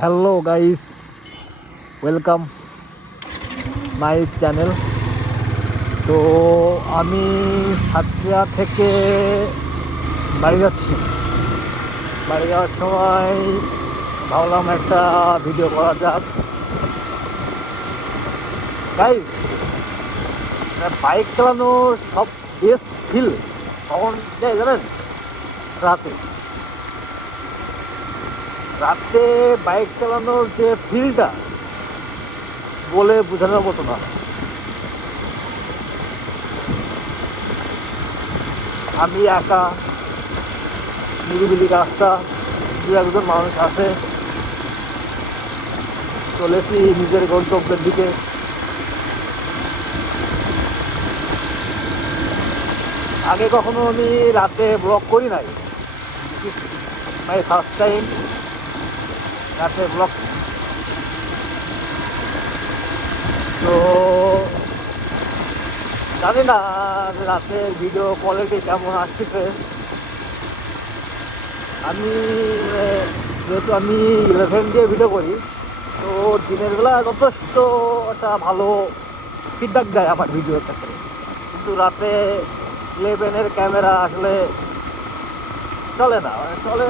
Hello guys, welcome my channel. তো আমি সাতক্ষীরা থেকে বাড়ি যাচ্ছি। বাড়ি যাওয়ার সময় ভাবলাম একটা ভিডিও করা যাক। গাইস, বাইক চালানোর সব বেস্ট ফিল কখন যায় জানেন? রাতে। রাতে বাইক চালানোর যে ফিলটা বলে বোঝানোর মতো না। আমি একা, নিরিবিলি রাস্তা, দু একজন মানুষ আছে, চলেছি নিজের গন্তব্যের দিকে। আগে কখনো আমি রাতে ব্লগ করি নাই, মাই ফার্স্ট টাইম রাতে ব্লগ। তো জানি না রাতের ভিডিও কোয়ালিটি কেমন আসতেছে। আমি যেহেতু আমি 11 দিয়ে ভিডিও করি, তো দিনের বেলা যথেষ্ট একটা ভালো ফিডব্যাক দেয় আমার ভিডিওর ক্ষেত্রে, কিন্তু রাতে 11-এর ক্যামেরা আসলে চলে না, চলে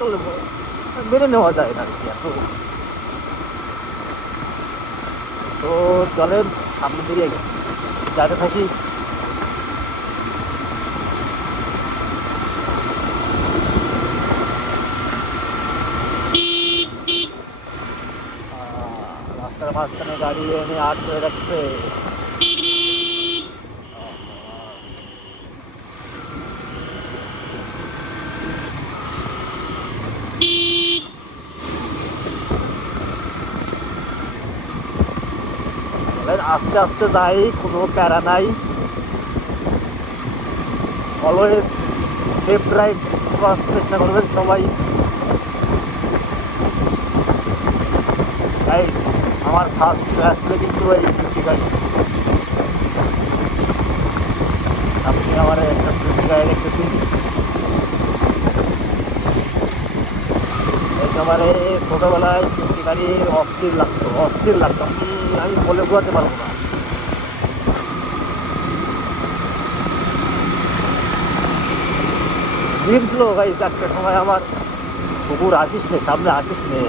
চলে মেনে নেওয়া যায় না আর কি এত। তো চলেন সামনে বেরিয়ে যাতে থাকি। রাস্তার মাঝখানে গাড়ি এনে আট করে রাখছে। আস্তে আস্তে যাই, কোনো প্যারা নাই। অলওয়েজ সেফ ড্রাইভ করার চেষ্টা করবেন সবাই। তাই আমার ফার্স্ট আসলে কিন্তু এই গাড়ি। আপনি আমার একটা গাড়ি দেখতেছি, একেবারে ছোটোবেলায় গাড়ি অস্থির লাগতো। আমি বলে বোঝাতে পারবো না। ড্রিম ছিল ভাই একটা সময় আমার, কুকুর আসিস নে, সামনে আসিস নে।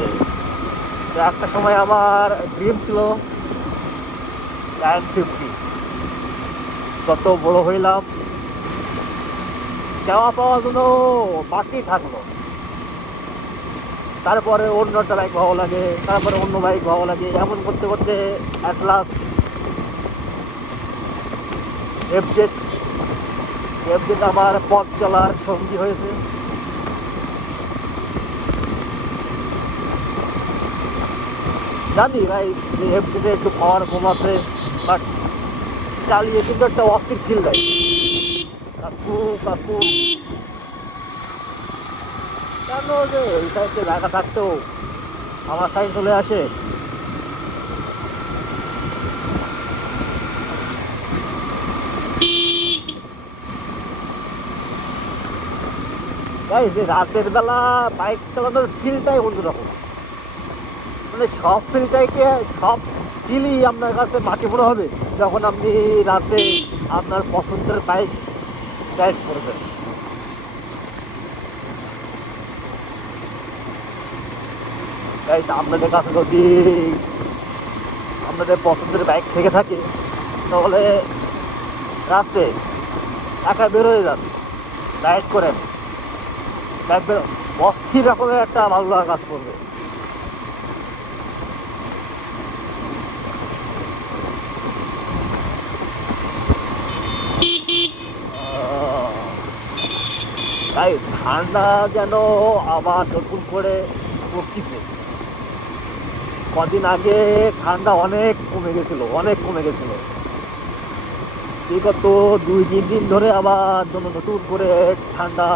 একটা সময় আমার ড্রিম ছিল 950। কত বড় হইলাম, সেবা পাওয়ার জন্য বাকি থাকলো। তারপরে অন্য একটা বাইক ভালো লাগে, তারপরে অন্য বাইক ভালো লাগে, এমন করতে করতে অ্যাট লাস্ট এফজেড আমার পথ চলার সঙ্গী হয়েছে। জানি ভাই যে এফজেডে একটু পাওয়ার কম আছে, বাট চালিয়ে কিন্তু একটা অস্থির ফিল দেয়। কাকু কাকু কেন যে ওই সাইডে জায়গা থাকতেও আমার সাইড চলে আসে। তাই যে রাতের বেলা বাইক চালানোর ফিলটাই অন্যরকম। মানে সব ফিলটাইকে, সব ফিলই আপনার কাছে মাটি মনে হবে যখন আপনি রাতে আপনার পছন্দের বাইক রাইড করবেন। গাইস, আপনাদের কাছে যদি আপনাদের পছন্দের বাইক থেকে থাকে তাহলে রাতে একা বেরোয় যান, রাইড করেন, দেখবেন অস্থির রকমের একটা ভালো লাগা কাজ করবে। গাইস, ঠান্ডা যেন আবার নতুন করে পড়তিছে। কদিন আগে ঠান্ডা অনেক কমে গেছিল, অনেক কমে গেছিল। বিগত 2-3 দিন ধরে আবার জন্য নতুন করে ঠান্ডা।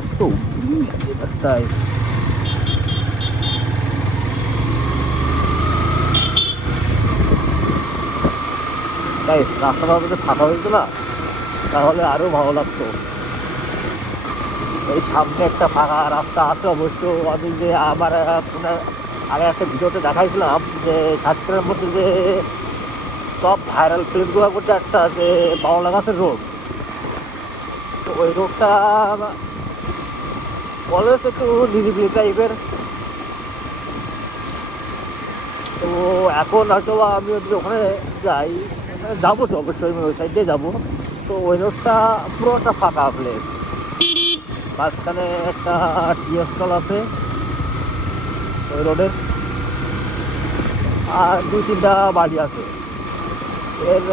এত রাস্তায় রাস্তাটা যদি ফাঁকা হয়েছে না তাহলে আরো ভালো লাগতো। এই সামনে একটা ফাঁকা রাস্তা আছে অবশ্য। আমি যে আমার আগে একটা ভিডিওতে দেখাইছিলাম যে সাতক্ষীরার মধ্যে যে সব ভাইরাল ফিল্মগুলো করতে একটা যে বাংলা গাছের রোড, তো ওই রোডটা অলওয়েজ একটু নিরিবিলি টাইপের। তো এখন হয়তো আমি যদি ওখানে যাই, যাবো তো অবশ্যই ওই সাইড দিয়ে যাবো। তো ওই রোডটা পুরো একটা ফাঁকা প্লেস, মাঝখানে একটা টি স্টল আছে ওই রোডের, আর 2-3টা বাড়ি আছে। এর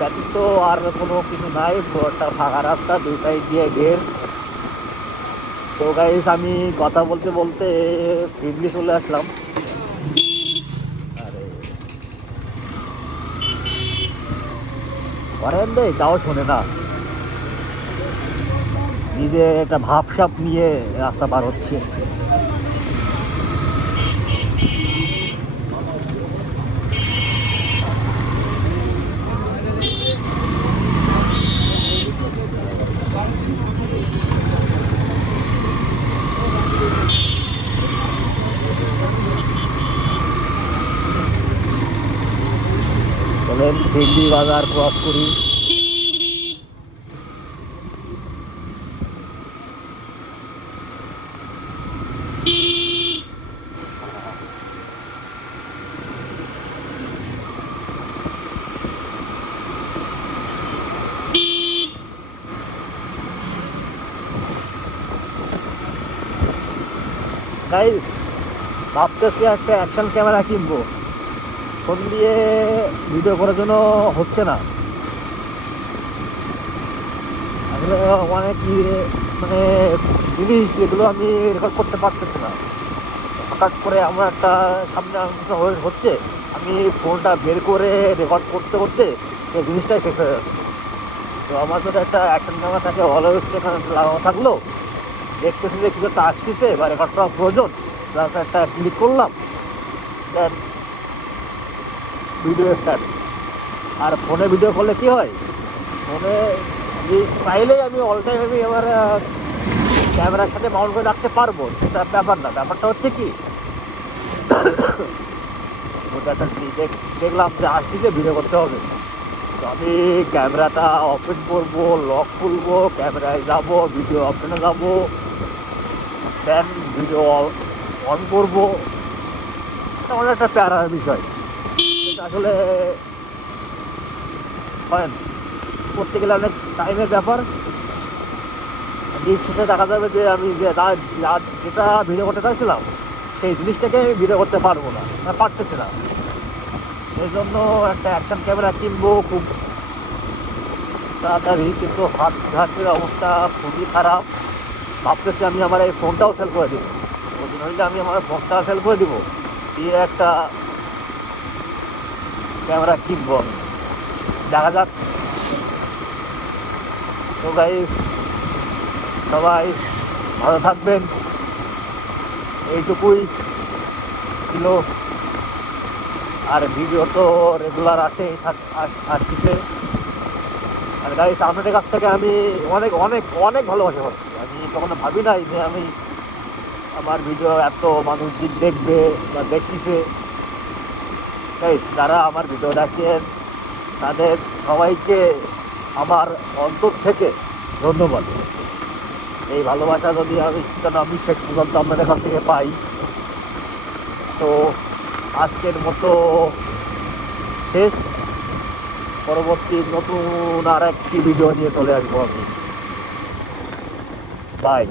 ব্যতীত আর কোনো কিছু নাই, পুরো একটা ফাঁকা রাস্তা, দুই সাইড দিয়ে বের। তো গাইস আমি কথা বলতে বলতে ফিরলি চলে আসলাম। আরে করেন রে, তাও শোনে না, নিজে একটা ভাবসাপ নিয়ে রাস্তা পার হচ্ছে। চলেন ফিরলি বাজার ক্রস করি। গাইস ভাবতেছি একটা অ্যাকশন ক্যামেরা কিনবো, ফোন দিয়ে ভিডিও করার জন্য হচ্ছে না। আসলে অনেক মানে জিনিস যেগুলো আমি রেকর্ড করতে পারতেছি না, হঠাৎ করে আমার একটা সামনে হচ্ছে, আমি ফোনটা বের করে রেকর্ড করতে করতে সেই জিনিসটাই শেষ হয়ে যাচ্ছে। তো আমার যদি একটা অ্যাকশন ক্যামেরা থাকে অলওয়েজ এখানে লাগানো থাকলো, দেখতেছি যে কিছু একটা আসতেছে বা রেকর্ড করা প্রয়োজন, প্লাস একটা ক্লিক করলাম, দেন ভিডিও স্টার্ট। আর ফোনে ভিডিও করলে কী হয়, ফোনে চাইলেই আমি অল টাইম আমি এবার ক্যামেরার সাথে মাউন্ট করে রাখতে পারবো, সেটা ব্যাপার না। ব্যাপারটা হচ্ছে কি, ওটা দেখলাম যে আসতেছে ভিডিও করতে হবে, তো আমি ক্যামেরাটা ওপেন করবো, লক খুলবো, ক্যামেরায় যাবো, ভিডিও অপশনে যাবো, দেন ভিডিও অন করবো। এটা অনেক একটা প্যারার বিষয়, আসলে হয় না, করতে গেলে অনেক টাইমের ব্যাপার। দিন শেষে দেখা যাবে যে আমি যেটা ভিডিও করতে চাইছিলাম সেই জিনিসটাকে ভিডিও করতে পারবো না, পারতেছি না। এই জন্য একটা অ্যাকশন ক্যামেরা কিনবো খুব তাড়াতাড়ি, কিন্তু হাতের অবস্থা খুবই খারাপ। ভাবতেছি আমি আমার এই ফোনটাও সেল করে দিব, ওদিন হইলে আমি আমার ফোনটা সেল করে দিব, দিয়ে একটা ক্যামেরা কিনবো আমি, দেখা যাক। তো গাইস সবাই ভালো থাকবেন, এইটুকুই ছিল। আর ভিডিও তো রেগুলার আসছে। আর গাইস আপনাদের কাছ থেকে আমি অনেক অনেক অনেক ভালোবাসা পাচ্ছি। আমি কখনো ভাবি নাই যে আমি আমার ভিডিও এত মানুষ দেখবে বা দেখতেছে। গাইস যারা আমার ভিডিও দেখেন তাদের সবাইকে আমার অন্তর থেকে ধন্যবাদ। এই ভালোবাসা যদি আমি শেষ পর্যন্ত আপনাদের কাছ থেকে পাই, তো আজকের মতো শেষ। পরবর্তী নতুন আর একটি ভিডিও নিয়ে চলে আসবো আমি। বাই।